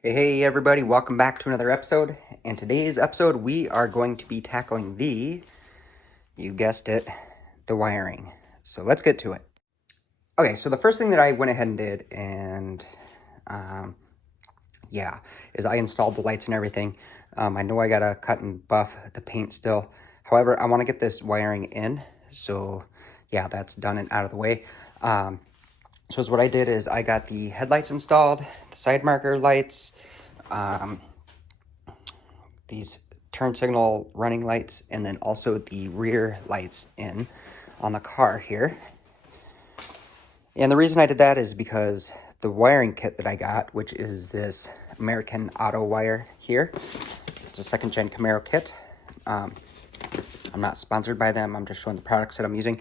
Hey everybody, welcome back to another episode. In today's episode, we are going to be tackling you guessed it, the wiring. So let's get to it. Okay, so the first thing that I went ahead and did, and is I installed the lights and everything. I know I gotta cut and buff the paint still. However, I want to get this wiring in. So yeah, that's done and out of the way. So what I did is I got the headlights installed, the side marker lights, these turn signal running lights, and then also the rear lights in on the car here. And the reason I did that is because the wiring kit that I got, which is this American Autowire here, it's a second gen Camaro kit. I'm not sponsored by them, I'm just showing the products that I'm using.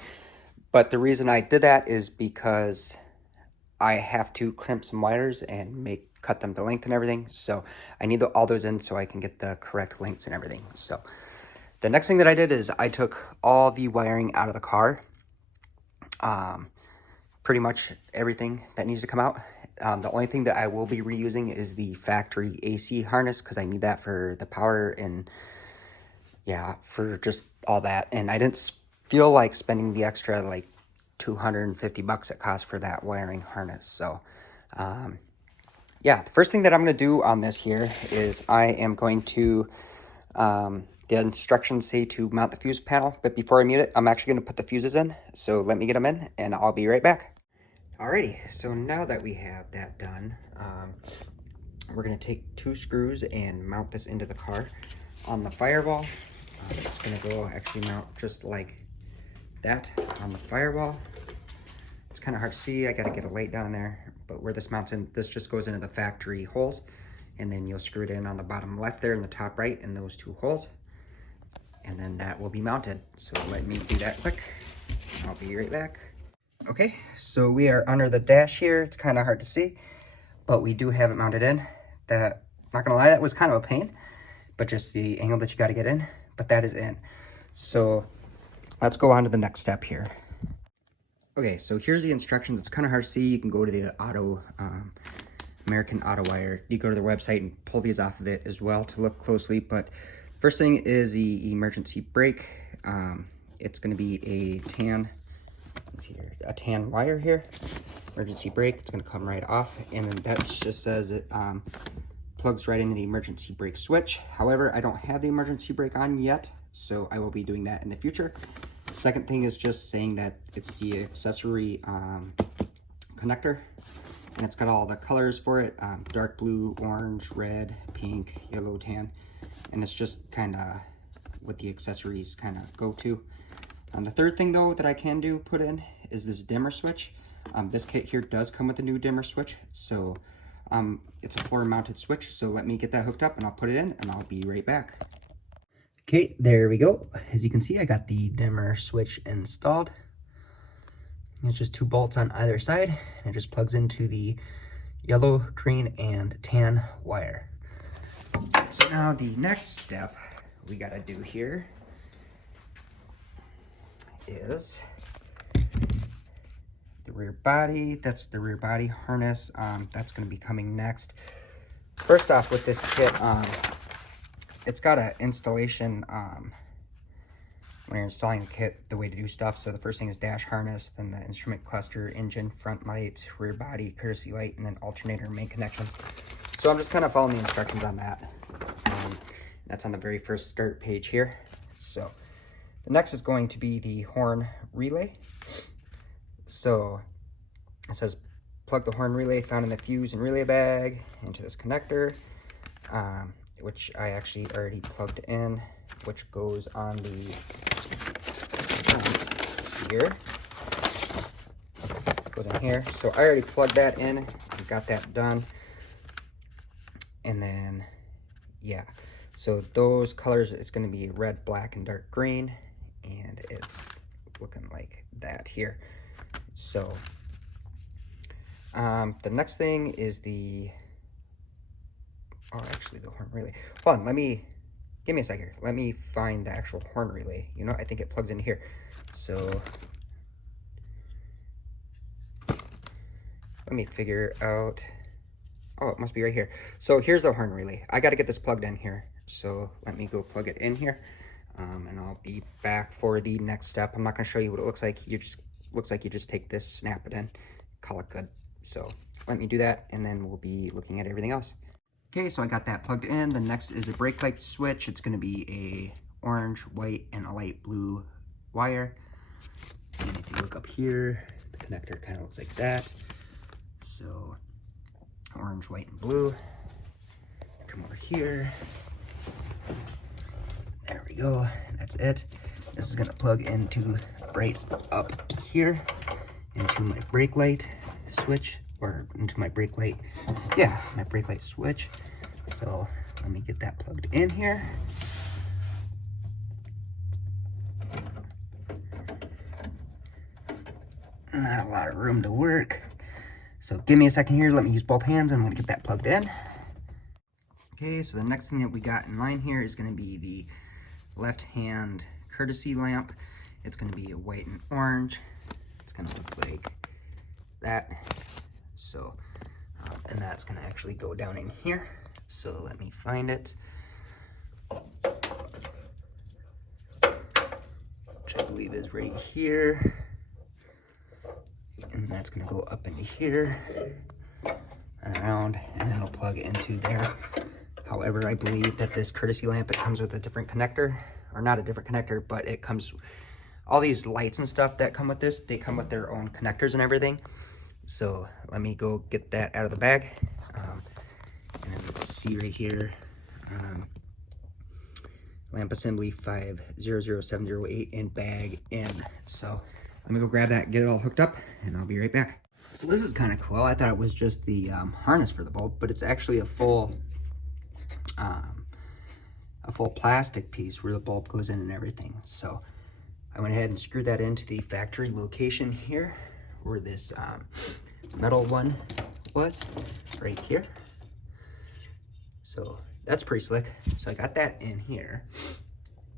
But the reason I did that is because I have to crimp some wires and cut them to length and everything. So I need all those in so I can get the correct lengths and everything. So the next thing that I did is I took all the wiring out of the car. Pretty much everything that needs to come out. The only thing that I will be reusing is the factory AC harness because I need that for the power and for just all that. And I didn't feel like spending the extra like $250 it costs for that wiring harness. So the first thing that I'm going to do on this here is I am going to the instructions say to mount the fuse panel, but before I mute it, I'm actually going to put the fuses in. So let me get them in and I'll be right back. Alrighty, so now that we have that done, we're going to take 2 screws and mount this into the car. On the firewall, it's going to actually mount just like that on the firewall. It's kind of hard to see, I got to get a light down there, but where this mounts in, this just goes into the factory holes, and then you'll screw it in on the bottom left there and the top right in those 2 holes, and then that will be mounted. So let me do that quick. I'll be right back. Okay, so we are under the dash here. It's kind of hard to see, but we do have it mounted in. That, not gonna lie, that was kind of a pain, but just the angle that you got to get in, but that is in. So let's go on to the next step here. Okay, so here's the instructions. It's kind of hard to see. You can go to the American Autowire. You go to their website and pull these off of it as well to look closely. But first thing is the emergency brake. It's going to be a tan wire here. Emergency brake. It's going to come right off, and then that just says it plugs right into the emergency brake switch. However, I don't have the emergency brake on yet, so I will be doing that in the future. Second thing is just saying that it's the accessory connector, and it's got all the colors for it, dark blue, orange, red, pink, yellow, tan, and it's just kind of what the accessories kind of go to. The third thing though that I can put in is this dimmer switch. This kit here does come with a new dimmer switch, so it's a floor mounted switch. So let me get that hooked up and I'll put it in and I'll be right back. Okay, there we go. As you can see, I got the dimmer switch installed. It's just 2 bolts on either side, and it just plugs into the yellow, green, and tan wire. So now the next step we gotta do here is the rear body. That's the rear body harness. That's gonna be coming next. First off, with this kit, it's got an installation, when you're installing the kit, the way to do stuff. So the first thing is dash harness, then the instrument cluster, engine, front lights, rear body, courtesy light, and then alternator main connections. So I'm just kind of following the instructions on that. That's on the very first start page here. So the next is going to be the horn relay. So it says plug the horn relay found in the fuse and relay bag into this connector, which I actually already plugged in, which goes on the here. Goes in here. So I already plugged that in. Got that done. And then, so those colors, it's going to be red, black, and dark green, and it's looking like that here. So the next thing is the horn relay. Hold on, give me a sec here. Let me find the actual horn relay. You know, I think it plugs in here. So let me figure out Oh, it must be right here. So here's the horn relay. I got to get this plugged in here. So let me go plug it in here. And I'll be back for the next step. I'm not going to show you what it looks like. Looks like you just take this, snap it in, call it good. So let me do that, and then we'll be looking at everything else. Okay, so I got that plugged in. The next is a brake light switch. It's going to be a orange, white, and a light blue wire. And if you look up here, the connector kind of looks like that. So orange, white, and blue. Come over here. There we go. That's it. This is going to plug into right up here into my brake light switch, or into my brake light. Yeah, my brake light switch. So let me get that plugged in here. Not a lot of room to work. So give me a second here. Let me use both hands. I'm going to get that plugged in. Okay, so the next thing that we got in line here is going to be the left-hand courtesy lamp. It's going to be a white and orange. It's going to look like that. So, and that's going to actually go down in here. So let me find it. Which I believe is right here. And that's going to go up into here and around, and then it'll plug into there. However, I believe that this courtesy lamp, it comes with a different connector, or not a different connector, but it comes, all these lights and stuff that come with this, they come with their own connectors and everything. So let me go get that out of the bag. And then let's see right here, lamp assembly 500708 in bag in. So let me go grab that, get it all hooked up, and I'll be right back. So this is kind of cool. I thought it was just the harness for the bulb, but it's actually a full plastic piece where the bulb goes in and everything. So I went ahead and screwed that into the factory location here, where this metal one was, right here. So that's pretty slick. So I got that in here.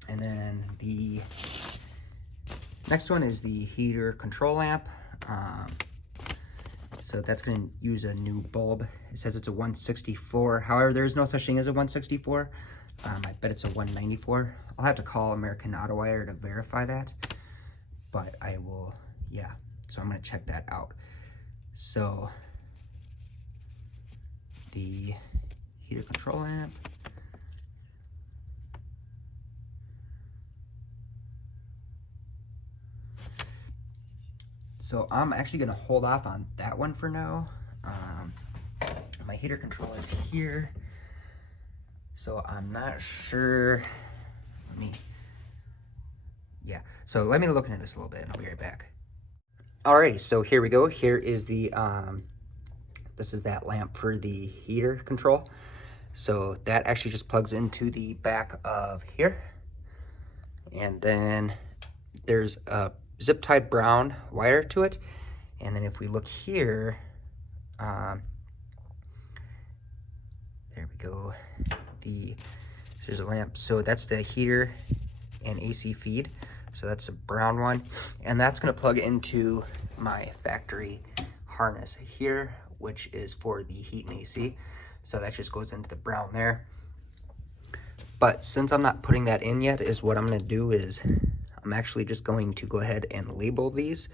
And then the next one is the heater control lamp. So that's going to use a new bulb. It says it's a 164. However, there is no such thing as a 164. I bet it's a 194. I'll have to call American Autowire to verify that. But I will, yeah. So I'm going to check that out. So the heater control lamp. So I'm actually going to hold off on that one for now. My heater control is here. So I'm not sure. So let me look into this a little bit and I'll be right back. Alrighty, so here we go. Here is the, this is that lamp for the heater control. So that actually just plugs into the back of here. And then there's a zip tied brown wire to it. And then if we look here, there we go. There's a lamp. So that's the heater and AC feed. So that's a brown one. And that's going to plug into my factory harness here, which is for the heat and AC. So that just goes into the brown there. But since I'm not putting that in yet, is what I'm going to do is I'm actually just going to go ahead and label these.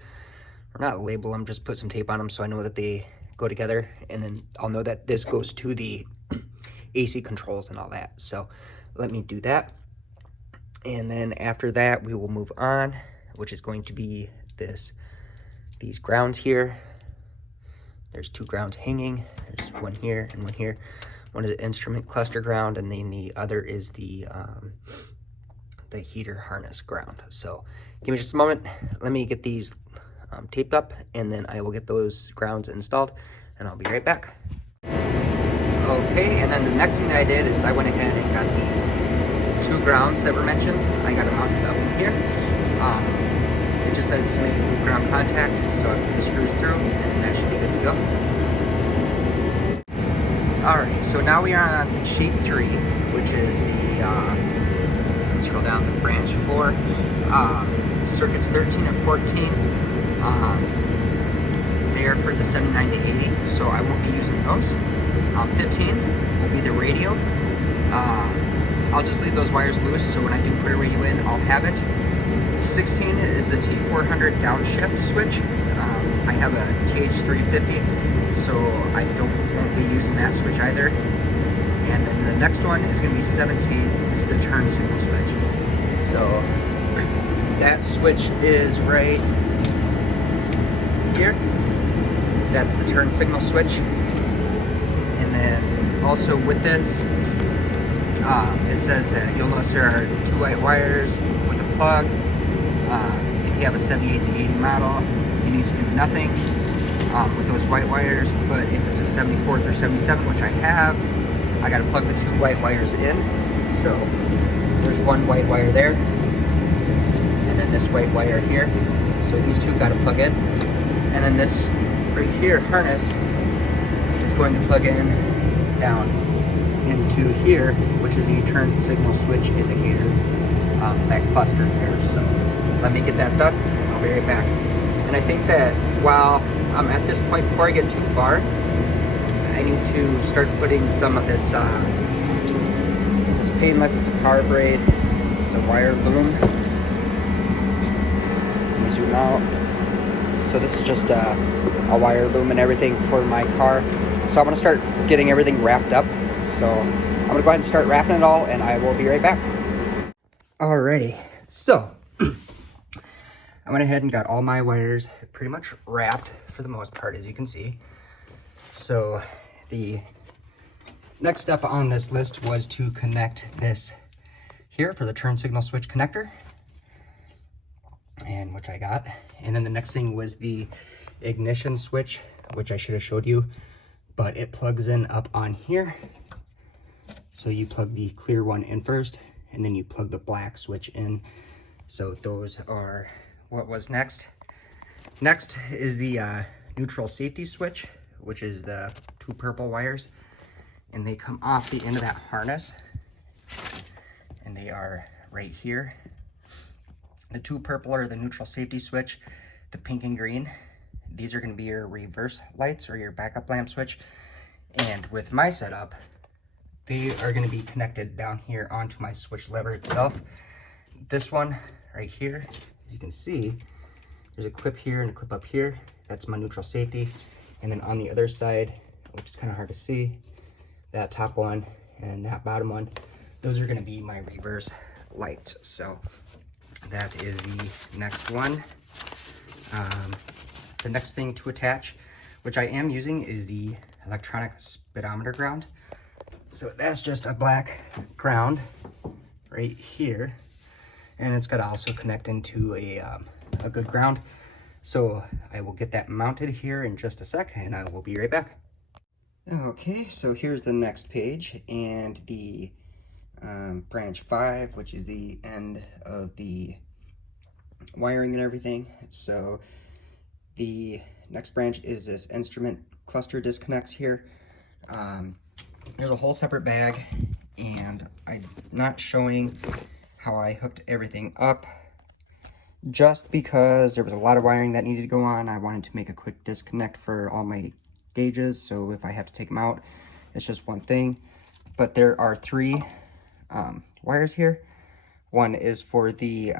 Or not label them, just put some tape on them so I know that they go together. And then I'll know that this goes to the AC controls and all that. So let me do that. And then after that, we will move on, which is going to be these grounds here. There's two grounds hanging. There's one here and one here. One is the instrument cluster ground, and then the other is the heater harness ground. So give me just a moment. Let me get these taped up, and then I will get those grounds installed, and I'll be right back. Okay, and then the next thing that I did is I went ahead and got these two grounds that were mentioned. I got them mounted up in here. It just says to make move ground contact, so I put the screws through, and that should be good to go. Alright, so now we are on shape 3, which is the, scroll down to branch 4, circuits 13 and 14. They are for the 79 to 80, so I won't be using those. 15 will be the radio. I'll just leave those wires loose, so when I do put a radio in, I'll have it. 16 is the T400 downshift switch. I have a TH350, so I won't be using that switch either. And then the next one is going to be 17, is the turn signal switch. So that switch is right here. That's the turn signal switch. And then also with this, it says that you'll notice there are 2 white wires with a plug. If you have a 78 to 80 model, you need to do nothing with those white wires. But if it's a 74th or 77, which I have, I got to plug the 2 white wires in. So there's 1 white wire there, and then this white wire here. So these 2 got to plug in, and then this right here harness is going to plug in down into here, which is the turn signal switch indicator, that cluster there. So let me get that done, I'll be right back. And I think that while I'm at this point, before I get too far, I need to start putting some of this, it's painless, it's a power braid, it's a wire loom. Let me zoom out. So this is just a wire loom and everything for my car. So I'm gonna start getting everything wrapped up. So I'm gonna go ahead and start wrapping it all, and I will be right back. Alrighty, so I went ahead and got all my wires pretty much wrapped for the most part, as you can see. So the next step on this list was to connect this here for the turn signal switch connector, and which I got. And then the next thing was the ignition switch, which I should have showed you, but it plugs in up on here. So you plug the clear one in first, and then you plug the black switch in. So those are what was next. Next is the neutral safety switch, which is the 2 purple wires, and they come off the end of that harness, and they are right here. The 2 purple are the neutral safety switch. The pink and green, these are going to be your reverse lights or your backup lamp switch. And with my setup, they are going to be connected down here onto my switch lever itself. This one right here, as you can see, there's a clip here and a clip up here. That's my neutral safety. And then on the other side, which is kind of hard to see, that top one and that bottom one, those are going to be my reverse lights. So that is the next one. The next thing to attach, which I am using, is the electronic speedometer ground. So that's just a black ground right here, and it's got to also connect into a good ground. So I will get that mounted here in just a sec, and I will be right back. Okay, so here's the next page, and the branch 5, which is the end of the wiring and everything. So the next branch is this instrument cluster disconnects here. There's a whole separate bag, and I'm not showing how I hooked everything up just because there was a lot of wiring that needed to go on. I wanted to make a quick disconnect for all my gauges, so if I have to take them out, it's just one thing. But there are 3 wires here. One is for the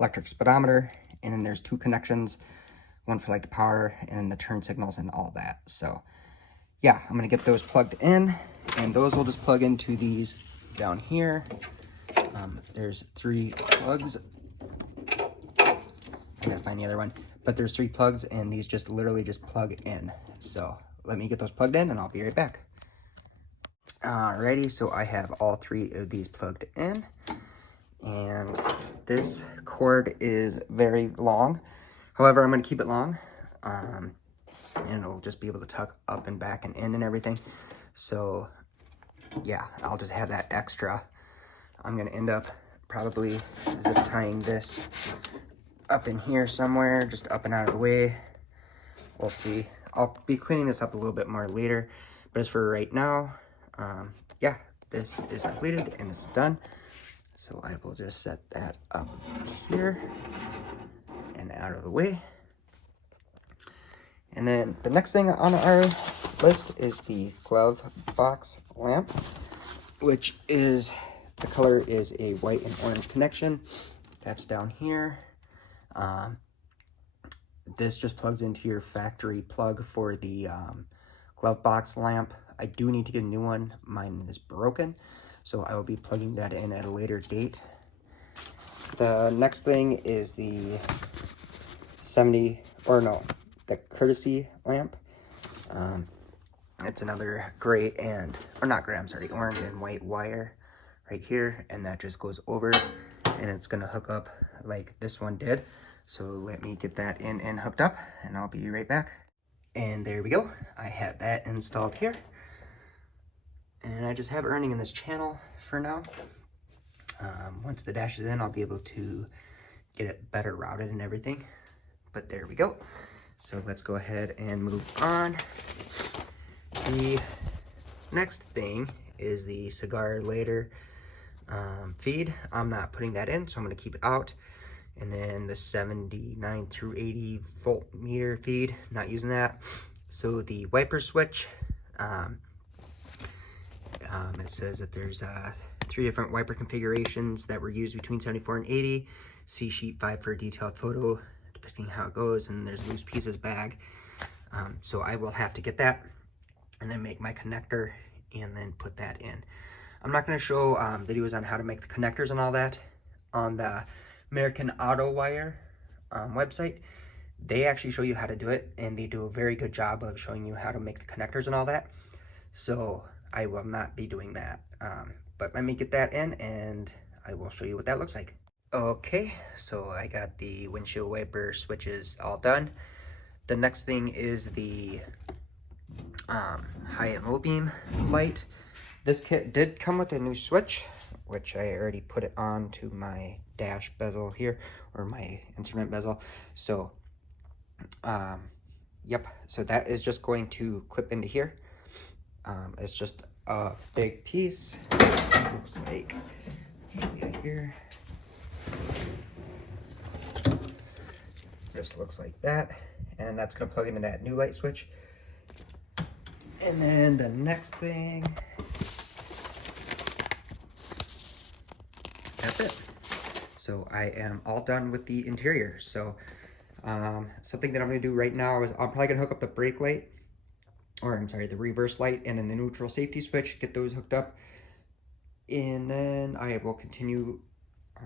electric speedometer, and then there's 2 connections, one for like the power and the turn signals and all that. So yeah, I'm gonna get those plugged in, and those will just plug into these down here. There's 3 plugs. I gotta find the other one, but there's 3 plugs, and these just literally just plug in. So let me get those plugged in, and I'll be right back. Alrighty, so I have all 3 of these plugged in, and this cord is very long. However, I'm going to keep it long, and it'll just be able to tuck up and back and in and everything. So yeah, I'll just have that extra. I'm going to end up probably zip tying this up in here somewhere, just up and out of the way. We'll see. I'll be cleaning this up a little bit more later, but as for right now, yeah, this is completed and this is done. So I will just set that up here and out of the way. And then the next thing on our list is the glove box lamp, which is, the color is a white and orange connection. That's down here. This just plugs into your factory plug for the glove box lamp. I do need to get a new one. Mine is broken, so I will be plugging that in at a later date. The next thing is the the courtesy lamp. It's another gray and, or not gray, I'm sorry, orange and white wire right here, and that just goes over, and it's gonna hook up like this one did. So let me get that in and hooked up, and I'll be right back. And there we go. I have that installed here, and I just have it running in this channel for now. Once the dash is in, I'll be able to get it better routed and everything. But there we go. So let's go ahead and move on. The next thing is the cigar lighter feed. I'm not putting that in, so I'm going to keep it out. And then the 79 through 80 volt meter feed, not using that. So the wiper switch, it says that there's 3 different wiper configurations that were used between 74 and 80. See sheet 5 for a detailed photo, depending how it goes, and there's loose pieces bag. So I will have to get that and then make my connector and then put that in. I'm not going to show videos on how to make the connectors and all that on the American Autowire website. They actually show you how to do it, and they do a very good job of showing you how to make the connectors and all that. So I will not be doing that. But let me get that in, and I will show you what that looks like. Okay, so I got the windshield wiper switches all done. The next thing is the high and low beam light. This kit did come with a new switch, which I already put it on to my dash bezel here, or my instrument bezel. So, yep, so that is just going to clip into here. It's just a big piece. Looks like, show you here. Just looks like that, and that's gonna plug into that new light switch. And then the next thing, that's it. So I am all done with the interior. So something that I'm gonna do right now is I'm probably gonna hook up the brake light, or I'm sorry, the reverse light, and then the neutral safety switch, get those hooked up. And then I will continue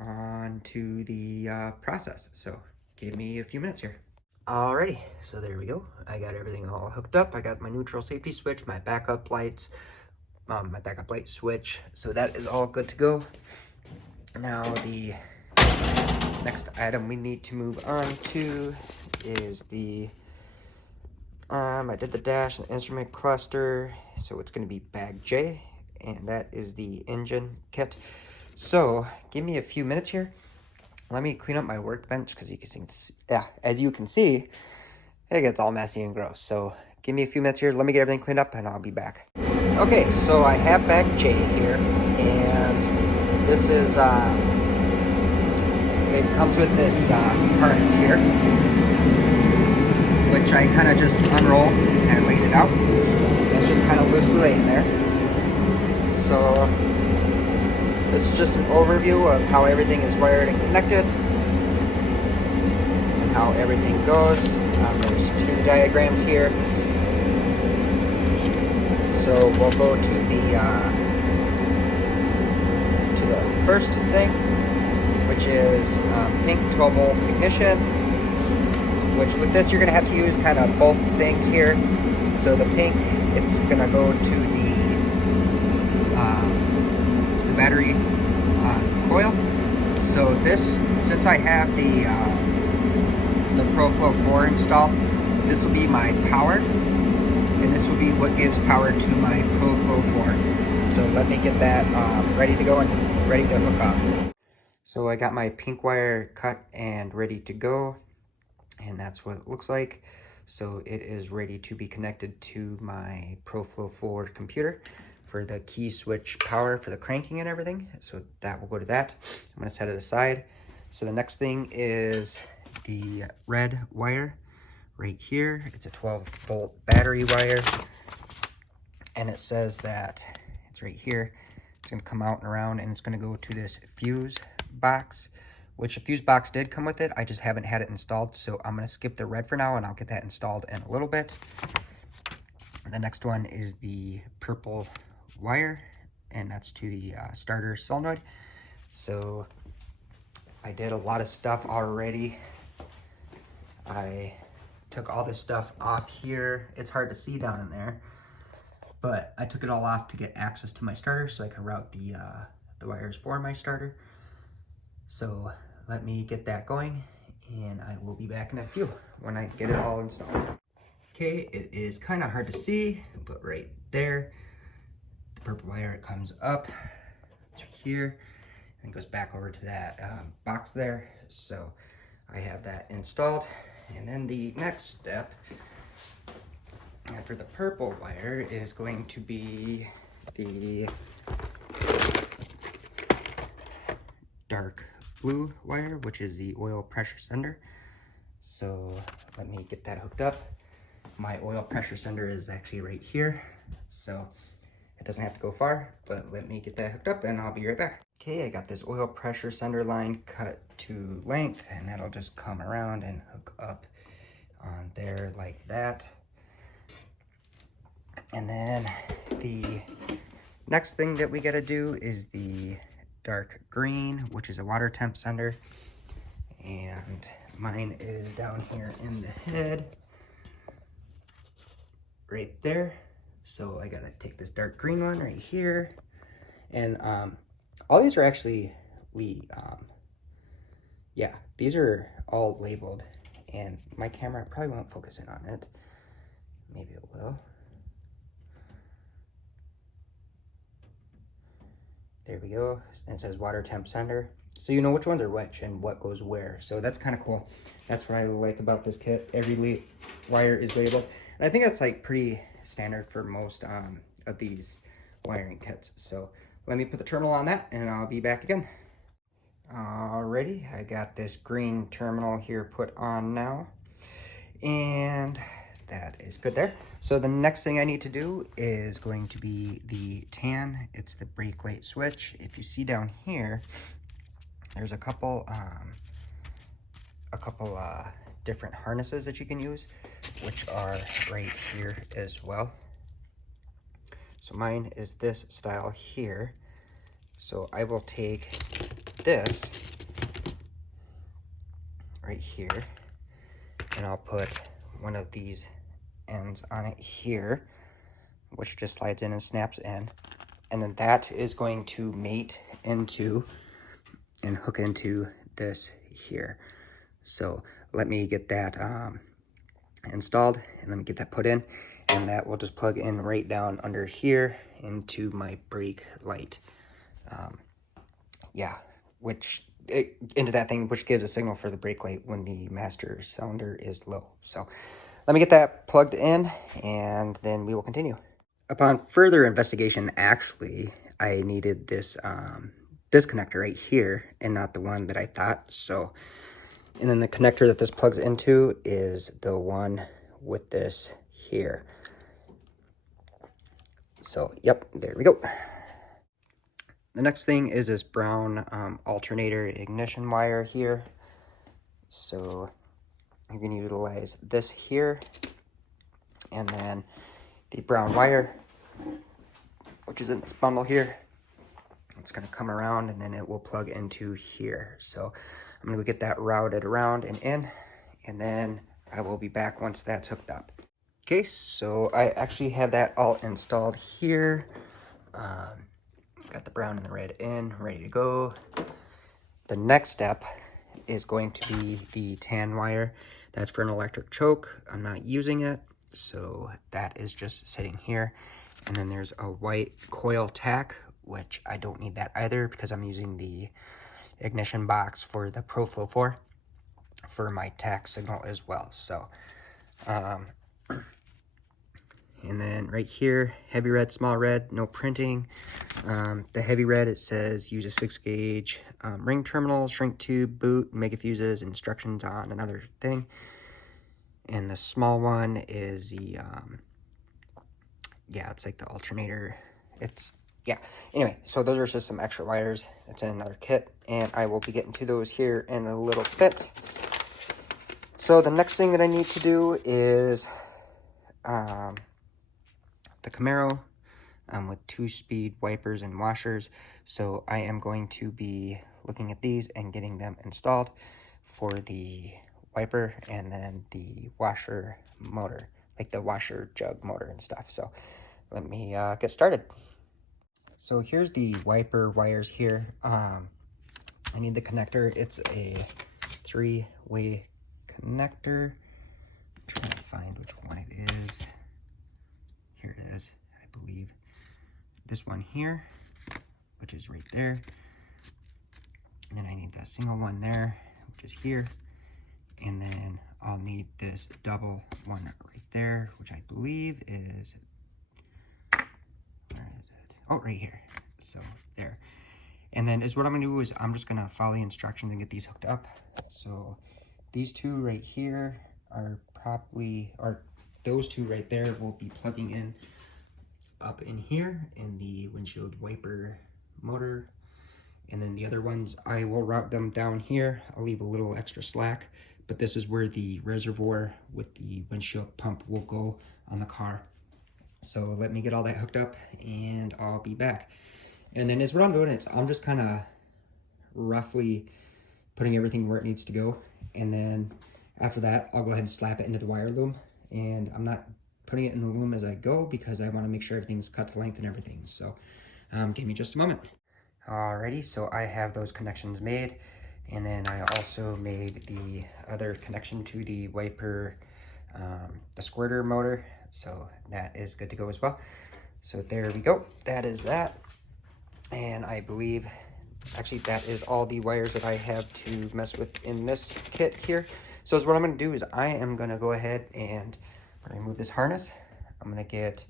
on to the process. So give me a few minutes here. Alrighty, so there we go. I got everything all hooked up. I got my neutral safety switch, my backup lights, my backup light switch. So that is all good to go. Now the next item we need to move on to is the, I did the dash and instrument cluster. So it's gonna be bag J, and that is the engine kit. So give me a few minutes here. Let me clean up my workbench, because you can see, yeah, as you can see, it gets all messy and gross. So give me a few minutes here. Let me get everything cleaned up, and I'll be back. Okay, so I have bag J here, and this is, it comes with this harness here, which I kind of just unrolled and laid it out. It's just kind of loosely laying there. So this is just an overview of how everything is wired and connected, and how everything goes. There's 2 diagrams here. So we'll go to the first thing, which is pink 12 volt ignition. Which with this you're gonna have to use kind of both things here. So the pink, it's gonna go to the battery coil. So this, since I have the ProFlow 4 installed, this will be my power, and this will be what gives power to my ProFlow 4. So let me get that ready to go and ready to hook up. So I got my pink wire cut and ready to go, and that's what it looks like. So it is ready to be connected to my ProFlow 4 computer for the key switch power for the cranking and everything. So that will go to that. I'm gonna set it aside. So the next thing is the red wire right here. It's a 12 volt battery wire. and it says that it's right here. It's going to come out and around, and it's going to go to this fuse box, which a fuse box did come with it. I just haven't had it installed, so I'm going to skip the red for now, and I'll get that installed in a little bit. The next one is the purple wire, and that's to the starter solenoid. So I did a lot of stuff already. I took all this stuff off here. It's hard to see down in there, but I took it all off to get access to my starter so I can route the wires for my starter. So let me get that going, and I will be back in a few when I get it all installed. Okay, it is kind of hard to see, but right there, the purple wire, it comes up to here and goes back over to that box there. So I have that installed, and then the next step after the purple wire is going to be the dark blue wire, which is the oil pressure sender. So let me get that hooked up. My oil pressure sender is actually right here, so it doesn't have to go far, but let me get that hooked up and I'll be right back. Okay, I got this oil pressure sender line cut to length, and that'll just come around and hook up on there like that. And then the next thing that we gotta do is the dark green, which is a water temp sender, and mine is down here in the head right there. So I gotta take this dark green one right here, and all these are actually yeah, these are all labeled, and my camera probably won't focus in on it. Maybe it will. There we go. And it says water temp sender, so you know which ones are which and what goes where. So that's kind of cool. That's what I like about this kit. Every wire is labeled, and I think that's like pretty standard for most of these wiring kits. So let me put the terminal on that, and I'll be back again. Alrighty, I got this green terminal here put on now, and that is good there. So the next thing I need to do is going to be the tan. It's the brake light switch. If you see down here, there's a couple different harnesses that you can use, which are right here as well. So mine is this style here. So I will take this right here, and I'll put one of these ends on it here, which just slides in and snaps in, and then that is going to mate into and hook into this here. So let me get that installed, and let me get that put in, and that will just plug in right down under here into my brake light. Yeah, into that thing, which gives a signal for the brake light when the master cylinder is low. So let me get that plugged in, and then we will continue. Upon further investigation, actually, I needed this this connector right here and not the one that I thought. So, and then the connector that this plugs into is the one with this here. So, yep, there we go. The next thing is this brown alternator ignition wire here. So you're going to utilize this here, and then the brown wire, which is in this bundle here. It's going to come around, and then it will plug into here. So I'm going to go get that routed around and in, and then I will be back once that's hooked up. Okay, so I actually have that all installed here. Got the brown and the red in, ready to go. The next step is going to be the tan wire. That's for an electric choke. I'm not using it, so that is just sitting here. And then there's a white coil tack, which I don't need that either because I'm using the ignition box for the ProFlow 4 for my tack signal as well. So, and then right here, heavy red, small red, no printing. The heavy red, it says use a 6-gauge ring terminal, shrink tube, boot, mega fuses, instructions on another thing. And the small one is the yeah, it's like the alternator. Yeah. Anyway, so those are just some extra wires. It's in another kit, and I will be getting to those here in a little bit. So the next thing that I need to do is the Camaro with 2-speed wipers and washers. So I am going to be looking at these and getting them installed for the wiper and then the washer motor, like the washer jug motor and stuff. So let me get started. So here's the wiper wires here. I need the connector. It's a 3-way connector. I'm trying to find which one it is. Here it is, I believe. This one here, which is right there. And then I need the single one there, which is here. And then I'll need this double one right there, which I believe is, where is it? Oh, right here. So there. And then is what I'm gonna do is I'm just gonna follow the instructions and get these hooked up. So these two right here are probably, or those two right there will be plugging in up in here in the windshield wiper motor. And then the other ones, I will route them down here. I'll leave a little extra slack, but this is where the reservoir with the windshield pump will go on the car. So let me get all that hooked up and I'll be back. And then is what I'm doing is I'm just kind of roughly putting everything where it needs to go. And then after that, I'll go ahead and slap it into the wire loom. And I'm not putting it in the loom as I go because I want to make sure everything's cut to length and everything. So give me just a moment. Alrighty, so I have those connections made. And then I also made the other connection to the wiper, the squirter motor. So that is good to go as well. So there we go. That is that. And I believe, actually, that is all the wires that I have to mess with in this kit here. So what I'm going to do is I am going to go ahead and remove this harness. I'm going to get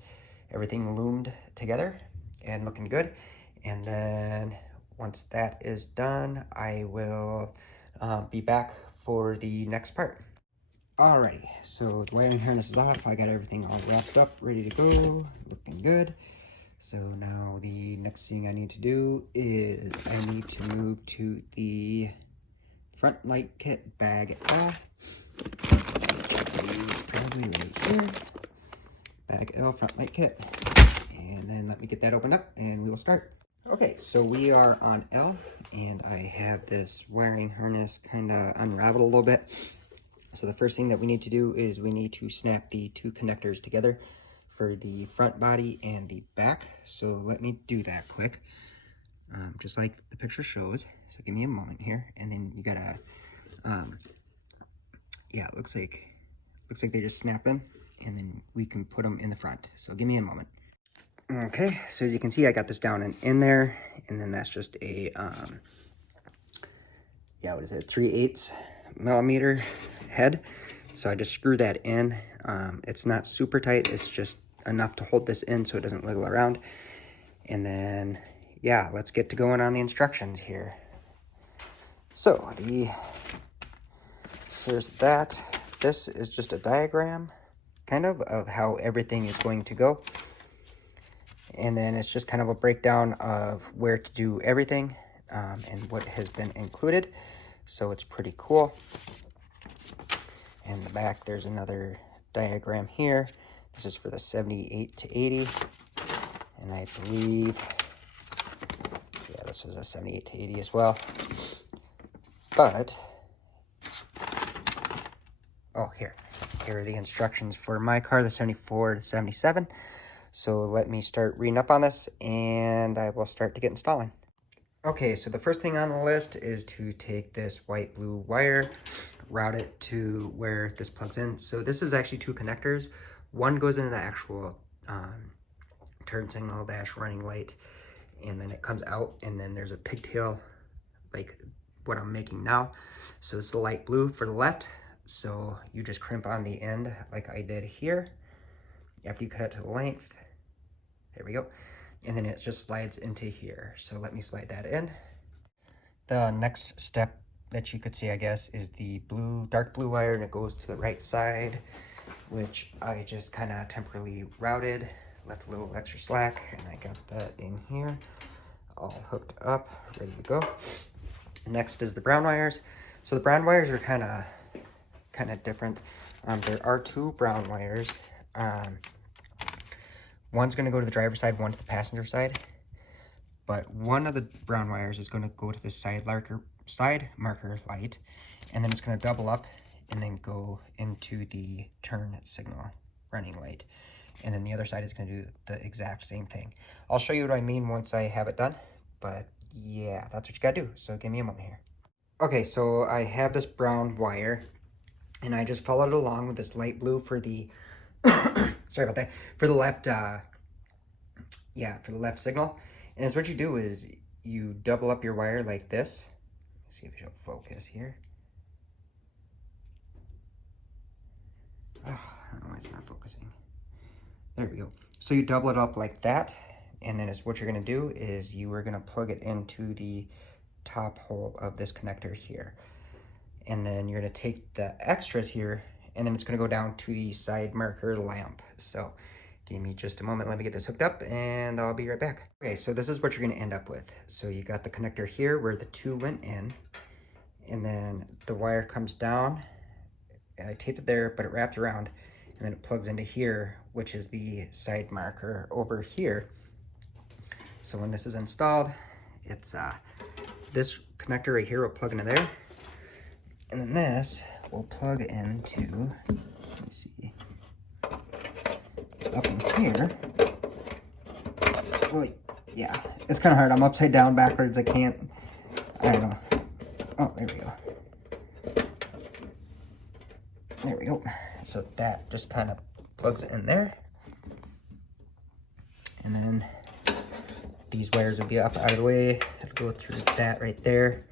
everything loomed together and looking good. And then once that is done, I will be back for the next part. Alrighty, so the wiring harness is off. I got everything all wrapped up, ready to go, looking good. So now the next thing I need to do is I need to move to the front light kit bag L. Probably right here. Bag L front light kit. And then let me get that opened up and we will start. Okay, so we are on L and I have this wiring harness kind of unraveled a little bit. So the first thing that we need to do is we need to snap the two connectors together for the front body and the back. So let me do that quick, just like the picture shows. So give me a moment here, and then you gotta, yeah, it looks like they just snap in, and then we can put them in the front. So give me a moment. Okay, so as you can see, I got this down and in there, and then that's just a, yeah, what is it, 3/8 millimeter head. So I just screw that in. It's not super tight, it's just enough to hold this in so it doesn't wiggle around. And then, yeah, let's get to going on the instructions here. So here's that. This is just a diagram, kind of how everything is going to go. And then it's just kind of a breakdown of where to do everything and what has been included. So it's pretty cool. In the back, there's another diagram here. This is for the 78 to 80. And I believe, yeah, this was a 78 to 80 as well. But, oh, here are the instructions for my car, the 74 to 77. So let me start reading up on this and I will start to get installing. Okay, so the first thing on the list is to take this white blue wire, route it to where this plugs in. So this is actually two connectors. One goes into the actual turn signal dash running light, and then it comes out, and then there's a pigtail like what I'm making now. So it's the light blue for the left. So you just crimp on the end like I did here. After you cut it to the length, there we go. And then it just slides into here. So let me slide that in. The next step that you could see, I guess, is the dark blue wire, and it goes to the right side, which I just kind of temporarily routed left a little extra slack, and I got that in here, all hooked up, ready to go. Next is the brown wires. So the brown wires are kind of different. There are two brown wires. One's going to go to the driver's side, one to the passenger side. But one of the brown wires is going to go to the side marker light, and then it's going to double up and then go into the turn signal running light. And then the other side is going to do the exact same thing. I'll show you what I mean once I have it done, but yeah, that's what you got to do. So give me a moment here. Okay, so I have this brown wire, and I just followed it along with this light blue for the, sorry about that, for the left, for the left signal. And it's what you do is you double up your wire like this. Let's see if it'll focus here. Oh, I don't know why it's not focusing. There we go. So you double it up like that, and then it's what you're gonna do is you are gonna plug it into the top hole of this connector here. And then you're gonna take the extras here, and then it's gonna go down to the side marker lamp. So give me just a moment, let me get this hooked up, and I'll be right back. Okay, so this is what you're gonna end up with. So you got the connector here where the two went in, and then the wire comes down. I taped it there, but it wraps around, and then it plugs into here, which is the side marker over here. So when this is installed, it's this connector right here will plug into there, and then this will plug into, let me see, up in here. Well, yeah, it's kind of hard. I'm upside down backwards. I don't know. Oh, there we go. There we go. So that just kind of plugs in there. And then these wires will be up out of the way. It'll go through that right there.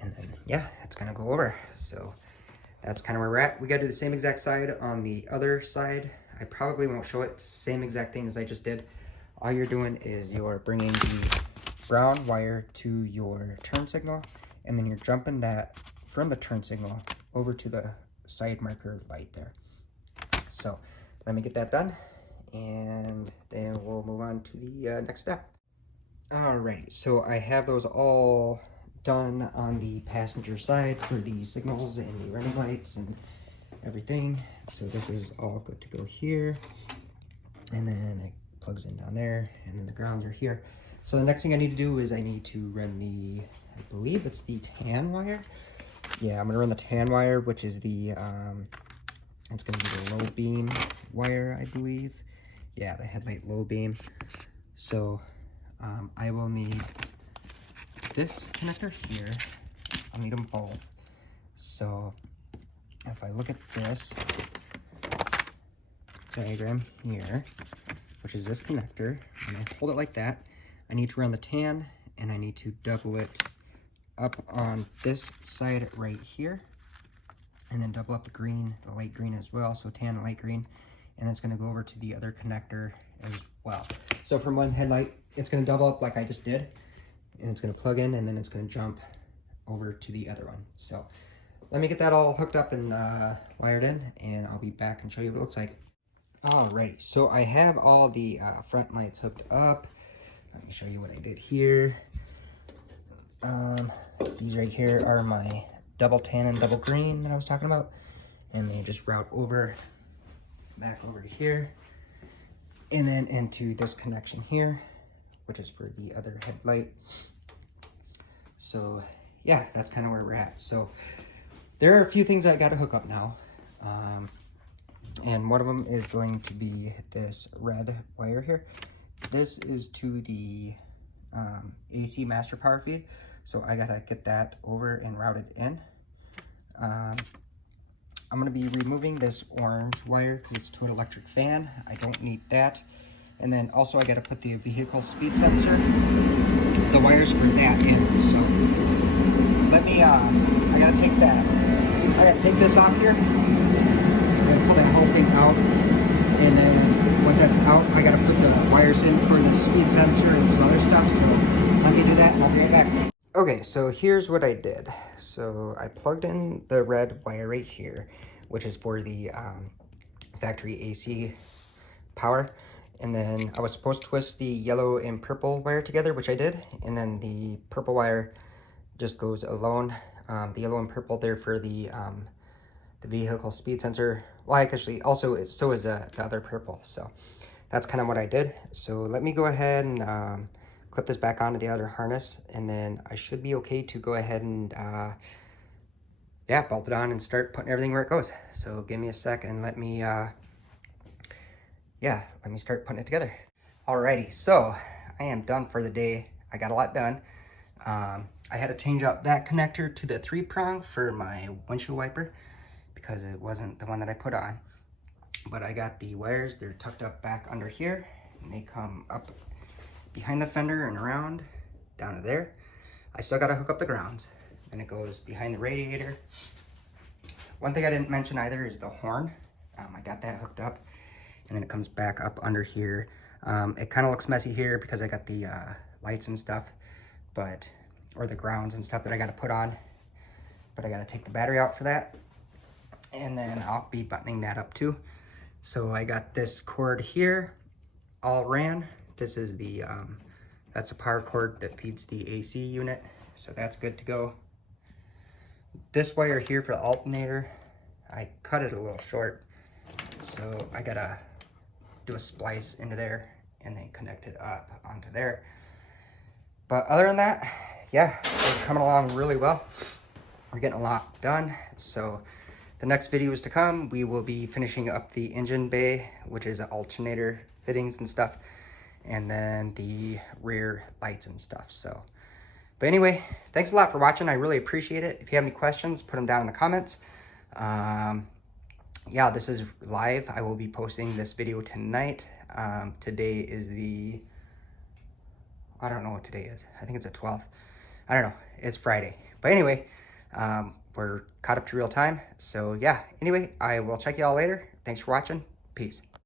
And then, yeah, it's going to go over. So that's kind of where we're at. We got to do the same exact side on the other side. I probably won't show it. Same exact thing as I just did. All you're doing is you're bringing the brown wire to your turn signal, and then you're jumping that from the turn signal over to the side marker light there. So let me get that done, and then we'll move on to the next step. Alright, so I have those all done on the passenger side for the signals and the running lights and everything. So this is all good to go here, and then it plugs in down there, and then the grounds are here. So the next thing I need to do is I need to run the, I believe it's the tan wire. Yeah, I'm gonna run the tan wire, which is the it's gonna be the low beam wire, I believe. Yeah, the headlight low beam. So I will need this connector here. I'll need them both. So if I look at this diagram here, which is this connector, and I hold it like that, I need to run the tan, and I need to double it up on this side right here, and then double up the green, the light green as well, so tan and light green, and it's going to go over to the other connector as well. So from one headlight, it's going to double up like I just did, and it's going to plug in, and then it's going to jump over to the other one. So let me get that all hooked up and wired in, and I'll be back and show you what it looks like. Alright, so I have all the front lights hooked up. Let me show you what I did here. These right here are my double tan and double green that I was talking about, and they just route over, back over here, and then into this connection here, which is for the other headlight. So yeah, that's kind of where we're at. So there are a few things I got to hook up now. And one of them is going to be this red wire here. This is to the AC master power feed, so I gotta get that over and routed in. I'm gonna be removing this orange wire because it's to an electric fan. I don't need that. And then also I gotta put the vehicle speed sensor, the wires for that in. So let me, I gotta take this off here. I'm gonna pull that whole thing out, and then when that's out, I gotta put the wires in for the speed sensor and some other stuff. So let me do that, and I'll be right back. Okay, so here's what I did. So I plugged in the red wire right here, which is for the factory AC power, And then I was supposed to twist the yellow and purple wire together, which I did. And then the purple wire just goes alone. The yellow and purple there for the vehicle speed sensor. Well, actually, also, so is the other purple. So that's kind of what I did. So let me go ahead and clip this back onto the other harness. And then I should be okay to go ahead and, yeah, bolt it on and start putting everything where it goes. So give me a sec and let me, yeah, let me start putting it together. Alrighty, so I am done for the day. I got a lot done. I had to change out that connector to the 3-prong for my windshield wiper because it wasn't the one that I put on. But I got the wires, they're tucked up back under here, and they come up behind the fender and around down to there. I still gotta hook up the grounds. Then it goes behind the radiator. One thing I didn't mention either is the horn. I got that hooked up, and then it comes back up under here. It kind of looks messy here because I got the lights and stuff, or the grounds and stuff that I got to put on, but I got to take the battery out for that, and then I'll be buttoning that up too. So I got this cord here all ran. This is the that's a power cord that feeds the AC unit, so that's good to go. This wire here for the alternator, I cut it a little short, so I gotta do a splice into there and then connect it up onto there. But other than that, yeah, we're coming along really well. We're getting a lot done. So the next video is to come. We will be finishing up the engine bay, which is alternator fittings and stuff, and then the rear lights and stuff. So, but anyway, thanks a lot for watching. I really appreciate it. If you have any questions, put them down in the comments. Yeah, this is live. I will be posting this video tonight. Today is I don't know what today is. I think it's the 12th. I don't know. It's Friday. But anyway, we're caught up to real time. So yeah, anyway, I will check you all later. Thanks for watching. Peace.